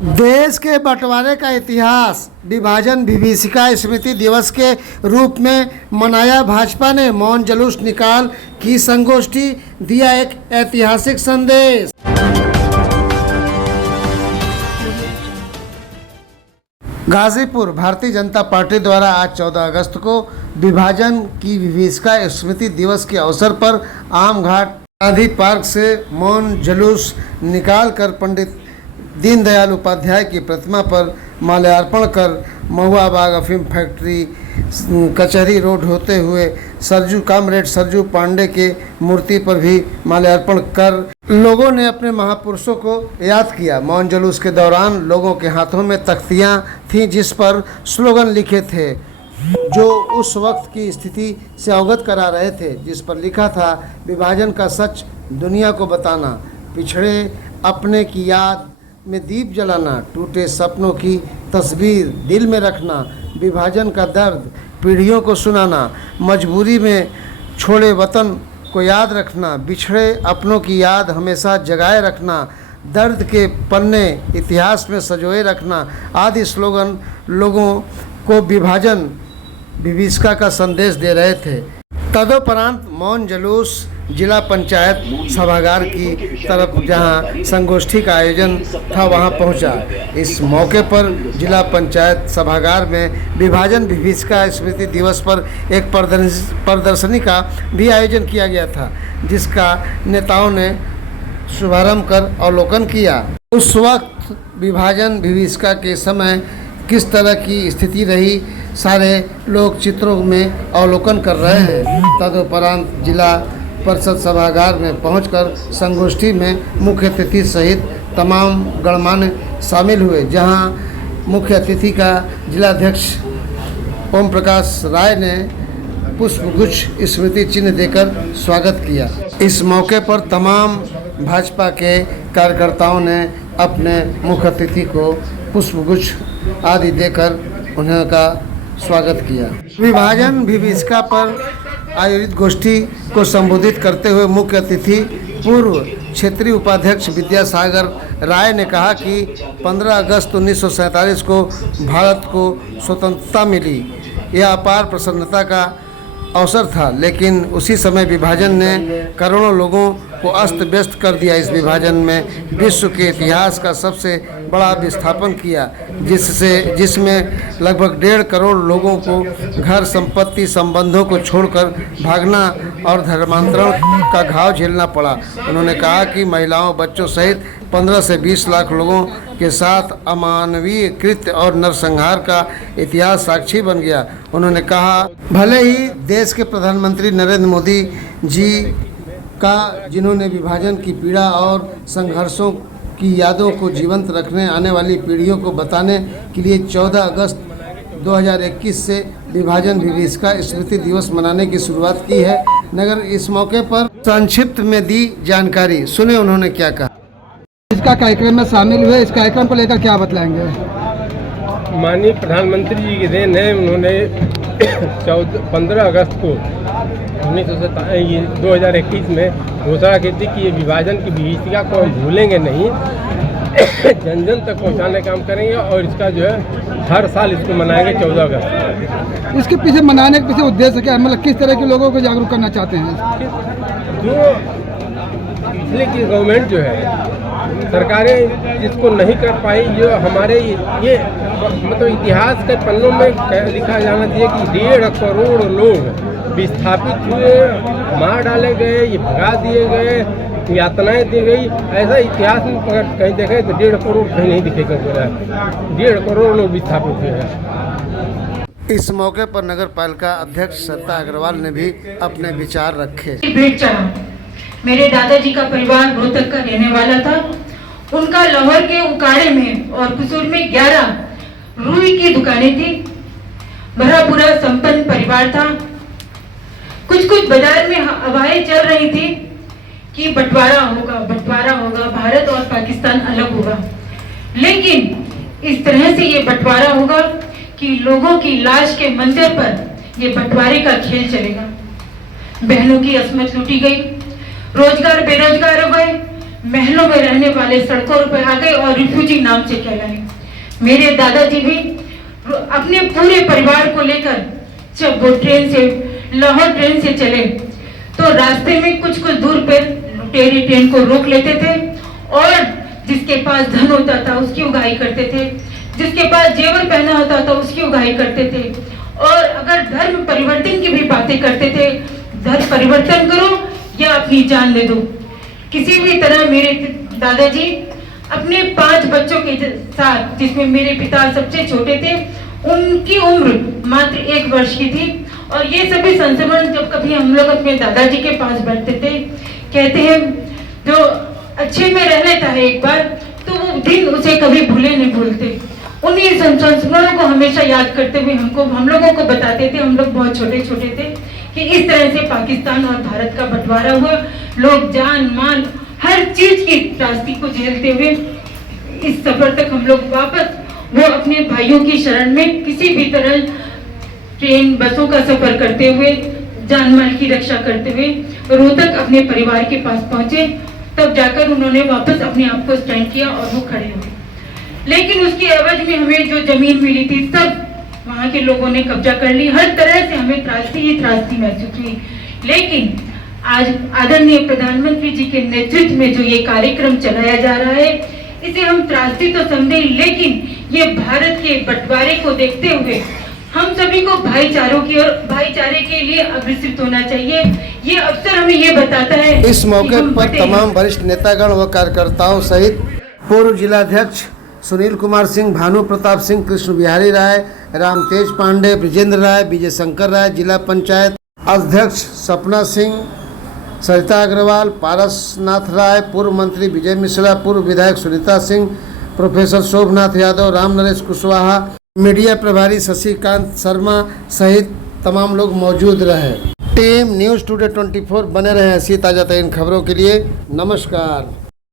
देश के बंटवारे का इतिहास विभाजन विभीषिका स्मृति दिवस के रूप में मनाया। भाजपा ने मौन जुलूस निकाल की संगोष्ठी, दिया एक ऐतिहासिक संदेश। गाजीपुर भारतीय जनता पार्टी द्वारा आज 14 अगस्त को विभाजन की विभीषिका स्मृति दिवस के अवसर पर आमघाट गांधी पार्क से मौन जुलूस निकालकर पंडित दीनदयाल उपाध्याय की प्रतिमा पर माल्यार्पण कर महुआ बाग अफीम फैक्ट्री कचहरी रोड होते हुए कामरेड सरजू पांडे के मूर्ति पर भी माल्यार्पण कर लोगों ने अपने महापुरुषों को याद किया। मौन जुलूस के दौरान लोगों के हाथों में तख्तियां थीं जिस पर स्लोगन लिखे थे जो उस वक्त की स्थिति से अवगत करा रहे थे, जिस पर लिखा था, विभाजन का सच दुनिया को बताना, पिछड़े अपने की याद में दीप जलाना, टूटे सपनों की तस्वीर दिल में रखना, विभाजन का दर्द पीढ़ियों को सुनाना, मजबूरी में छोड़े वतन को याद रखना, बिछड़े अपनों की याद हमेशा जगाए रखना, दर्द के पन्ने इतिहास में संजोए रखना आदि स्लोगन लोगों को विभाजन विभीषिका का संदेश दे रहे थे। तदोपरांत मौन जुलूस जिला पंचायत सभागार की तरफ जहां संगोष्ठी का आयोजन था वहां पहुंचा। इस मौके पर जिला पंचायत सभागार में विभाजन विभीषिका स्मृति दिवस पर एक प्रदर्शनी का भी आयोजन किया गया था, जिसका नेताओं ने शुभारंभ कर अवलोकन किया। उस वक्त विभाजन विभीषिका के समय किस तरह की स्थिति रही, सारे लोग चित्रों में अवलोकन कर रहे हैं। तदुपरांत जिला परिषद सभागार में पहुंचकर संगोष्ठी में मुख्य अतिथि सहित तमाम गणमान्य शामिल हुए, जहां मुख्य अतिथि का जिलाध्यक्ष ओम प्रकाश राय ने पुष्पगुच्छ स्मृति चिन्ह देकर स्वागत किया। इस मौके पर तमाम भाजपा के कार्यकर्ताओं ने अपने मुख्य अतिथि को पुष्पगुच्छ आदि देकर उन्हें का स्वागत किया। विभाजन विभीषिका पर आयोजित गोष्ठी को संबोधित करते हुए मुख्य अतिथि पूर्व क्षेत्रीय उपाध्यक्ष विद्यासागर राय ने कहा कि 15 अगस्त 1947 को भारत को स्वतंत्रता मिली। यह अपार प्रसन्नता का अवसर था, लेकिन उसी समय विभाजन ने करोड़ों लोगों को अस्त व्यस्त कर दिया। इस विभाजन में विश्व के इतिहास का सबसे बड़ा विस्थापन किया, जिसमें लगभग 1.5 करोड़ लोगों को घर संपत्ति संबंधों को छोड़कर भागना और धर्मांतरण का घाव झेलना पड़ा। उन्होंने कहा कि महिलाओं, बच्चों सहित 15 से 20 लाख लोगों के साथ अमानवीय कृत्य और नरसंहार का इतिहास साक्षी बन गया। उन्होंने कहा, भले ही देश के प्रधानमंत्री नरेंद्र मोदी जी का, जिन्होंने विभाजन की पीड़ा और संघर्षों की यादों को जीवंत रखने, आने वाली पीढ़ियों को बताने के लिए 14 अगस्त 2021 से विभाजन विभीषिका स्मृति दिवस मनाने की शुरुआत की है। नगर इस मौके पर संक्षिप्त में दी जानकारी, सुने उन्होंने क्या कहा। इसका कार्यक्रम में शामिल हुए, इस कार्यक्रम को लेकर क्या बतलाएंगे। माननीय प्रधानमंत्री जी की देन है, उन्होंने 15 अगस्त को 2021 में घोषणा की थी कि ये विभाजन की विभीषिका को हम भूलेंगे नहीं, जन जन तक पहुंचाने का काम करेंगे और इसका जो है हर साल इसको मनाएंगे 14 अगस्त। इसके पीछे मनाने के पीछे उद्देश्य क्या है, मतलब किस तरह के लोगों को जागरूक करना चाहते हैं। जो पिछले की गवर्नमेंट जो है, सरकारें जिसको नहीं कर पाई, जो हमारे ये मतलब इतिहास के पन्नों में लिखा जाना चाहिए कि 1.5 करोड़ लोग विस्थापित हुए, मार डाले गए, ये भगा दिए गए, यातनाएं दी गई। ऐसा इतिहास में अगर कहीं देखें तो 1.5 करोड़ कहीं नहीं दिखेगा। 1.5 करोड़ लोग विस्थापित हुए हैं। इस मौके पर नगर पालिका अध्यक्ष सरिता अग्रवाल ने भी अपने विचार रखे। मेरे दादाजी का परिवार रोहतक का रहने वाला था। उनका लाहौर के उकाड़े में और कुसूर में 11 रुई की दुकानें थी। भरा पूरा संपन्न परिवार था। कुछ बाजार में हवाएं चल रही थी कि बंटवारा होगा, भारत और पाकिस्तान अलग होगा। लेकिन इस तरह से ये बंटवारा होगा कि लोगों की लाश के मंदिर पर ये बंटवारे का खेल चलेगा। बहनों की असमत लूटी गई, रोजगार बेरोजगार हो गए, महलों में रहने वाले सड़कों पर आ गए और रिफ्यूजी नाम से कहलाए। मेरे दादाजी भी अपने पूरे परिवार को लेकर जब वो लाहौर ट्रेन से चले तो रास्ते में कुछ दूर पर लुटेरे ट्रेन को रोक लेते थे और जिसके पास धन होता था उसकी उगाही करते थे, जिसके पास जेवर पहना होता था उसकी उगाही करते थे। और अगर धर्म परिवर्तन की भी बातें करते थे, धर्म परिवर्तन करो या अपनी जान दे दो। किसी भी तरह मेरे दादाजी अपने 5 बच्चों के साथ, जिसमें मेरे पिता सबसे छोटे थे, उनकी उम्र मात्र 1 वर्ष की थी। और ये सभी संस्मरण जब कभी हम लोग अपने दादाजी के पास बैठते थे, कहते हैं जो अच्छे में रह लेता है एक बार तो वो दिन उसे कभी भूले नहीं भूलते। उन्हीं संस्मरणों को हमेशा याद करते हुए हम लोगों को बताते थे, हम लोग बहुत छोटे छोटे थे, कि इस तरह से पाकिस्तान और भारत का बंटवारा हुआ, लोग जान मान हर चीज की त्रासदी को झेलते हुए इस सफर तक हम लोग वापस वो अपने भाइयों की शरण में किसी भी तरह ट्रेन बसों का सफर करते हुए, जान माल की रक्षा करते हुए रोहतक अपने परिवार के पास पहुंचे। तब जाकर उन्होंने वापस अपने आप को स्टैंड किया और वो खड़े हुए। लेकिन उसके एवज में हमें जो जमीन मिली थी सब वहां के लोगों ने कब्जा कर ली। हर तरह से हमें त्रासदी ही त्रासदी महसूस हुई। लेकिन आज आदरणीय प्रधानमंत्री जी के नेतृत्व में जो ये कार्यक्रम चलाया जा रहा है, इसे हम त्रासदी तो समझे, लेकिन ये भारत के बंटवारे को देखते हुए हम सभी को भाईचारे के लिए अग्रसित होना चाहिए। ये अवसर हमें ये बताता है। इस मौके पर तमाम वरिष्ठ नेतागण व कार्यकर्ताओं सहित पूर्व जिलाध्यक्ष सुनील कुमार सिंह, भानु प्रताप सिंह, कृष्ण बिहारी राय, राम तेज पांडे, ब्रिजेंद्र राय, विजय शंकर राय, जिला पंचायत अध्यक्ष सपना सिंह, सरिता अग्रवाल, पारसनाथ राय, पूर्व मंत्री विजय मिश्रा, पूर्व विधायक सुनीता सिंह, प्रोफेसर शोभनाथ यादव, राम नरेश कुशवाहा, मीडिया प्रभारी शशिकांत शर्मा सहित तमाम लोग मौजूद रहे। टीम न्यूज़ टुडे 24 बने रहे ऐसी ताज़ा तरीन खबरों के लिए। नमस्कार।